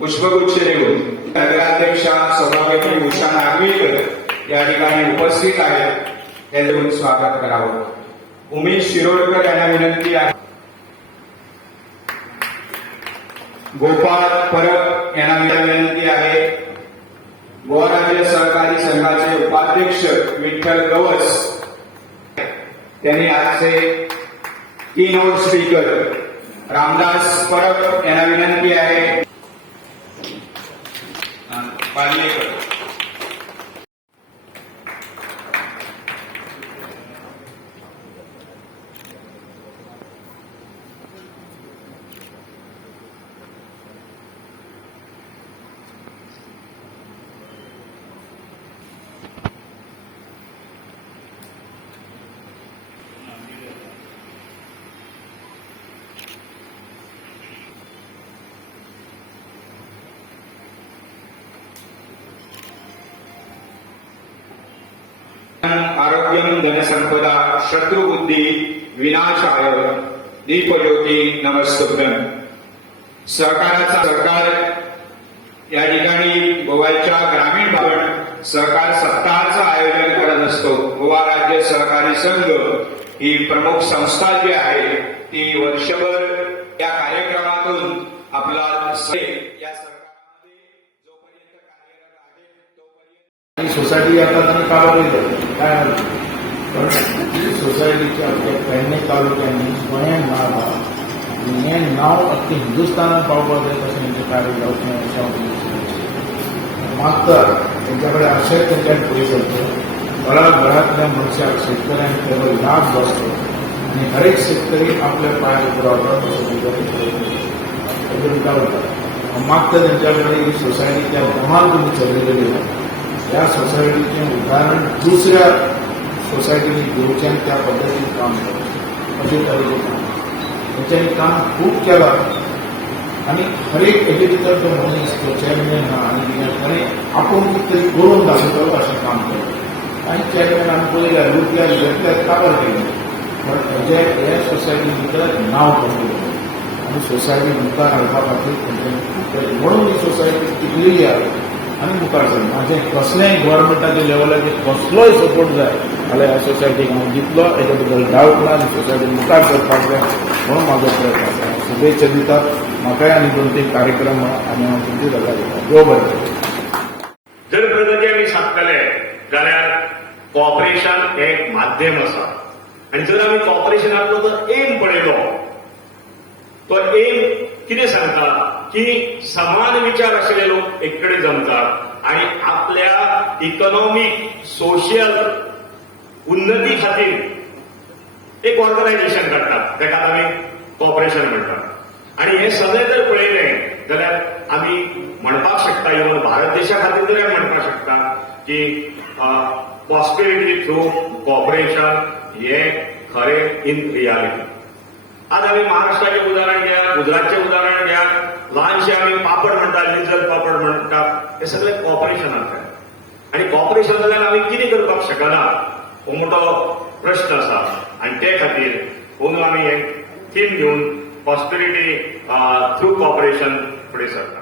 पुष्पगुच्छ देऊन नगराध्यक्षा सभापती उषा नागवेकर या ठिकाणी उपस्थित आहेत. त्यांचे स्वागत करावं. उमेश शिरोडकर यांना विनंती आहे. गोपाळ परब यांना विनंती आहे. गोवा राज्य सहकारी संघाचे उपाध्यक्ष विठ्ठल गवस त्यांनी आजचे कीनोट स्पीकर. रामदास परब यांना विनंती आहे. पालेकर आरोग्यम धनसंपदा शत्रुबुद्धी विनाशाय दीपज्योती नमस्तुभ्यम. सहकाराचा सरकार या ठिकाणी गोव्याच्या ग्रामीण भागात सहकार सप्ताहाचं आयोजन करत असतो. गोवा राज्य सहकारी संघ ही प्रमुख संस्था जी आहे ती वर्षभर या कार्यक्रमातून आपला या सरकारमध्ये जोपर्यंत कार्यरत आहे तोपर्यंत सोसायटी आता त्यांनी काढवली काय सोसायटीच्या पेडणे तालुक्यांनी गोंयांत नाव हें नांव अख्खें हिंदुस्थानात पावपाक जाय तशें तेंचें कार्य जावचें अशें हांव मागता. तेंच्या कडेन अशेंच तेंच्यानी फुडें सरचें. घरांतल्या मनशाक शेतकऱ्यांक तेजो लाभ जावचो आनी हर एक शेतकरी आपल्या पांयार उबो रावता तसो हांव मागता तेंच्या कडेन ही सोसायटी त्या प्रमाण तुमी चलयलेली ह्या सोसायटीचें उदाहरण दुसऱ्या सोसायटीनी घेवचें आनी त्या पद्दतीन काम करचें अशें तरेचें काम तेंच्यांनी काम खूब केलां. आनी हर एक हेजे भितर जो मनीस तो चॅरमॅन आहा आनी कितें ताणें आपूण कितें तरी करून दाखयतलो अशें काम केलें. आनी चॅरमॅन आमी पळयल्या लुटल्यार घेतल्यार काबार केलें. पण हे सोसायटी भितर नांव कमयलें आनी सोसायटी मुखार हाडपा खातीर तेंच्यांनी खूब केलें. म्हणून ही सोसायटी टिकलेली आहा आनी मुखार सरली. म्हाजें कसलेंय गव्हर्मेंटाच्या लेवलाचेर कसलोय सपोर्ट जाय जाल्यार ह्या सोसायटीक हांव दितलो. हेच्या बद्दल डावट ना आनी सोसायटी मुखार सरपाक जाय म्हणून म्हाजो प्रयत्न आसा. हांव शुभेच्छा दिता म्हाकाय आनी 2-3 कार्यक्रम आनी हांव तुमची जाता दिता. देव बरें करूं. जर प्रगती आमी सादतले जाल्यार कॉपरेशन हें एक माध्यम आसा. आनी जर आमी कॉपरेशनांतलो जर एम पळयलो तो एम कितें सांगता की समान विचार आशिल्ले लोक एक कडेन जमतात आनी आपल्या इकॉनॉमीक सोशियल उन्नती खातीर एक ऑर्गनायझेशन काडटात. ताका आमी कॉपरेशन म्हणटात. आनी हे सगळें जर पळयलें जाल्यार आमी म्हणपाक शकता इवन भारत देशा खातीर जर आमी म्हणपाक शकता की प्रॉस्पेरिटी थ्रू कॉपरेशन हें खरें इन रियालिटी. आज आमी महाराष्ट्राचें उदाहरण घ्या, गुजरातचें उदाहरण घ्या. ल्हानशे आमी पापड म्हणटा, लिजल पापड म्हणटात, हे सगळें कॉपरेशनांतल्यान. आनी कॉपरेशन जाल्यार आमी कितें करपाक शकना हो मोठो प्रश्न आसा. आनी ते खातीर म्हणून आमी हें थीम घेवन प्रॉस्पेरिटी थ्रू कॉपरेशन फुडें सरता.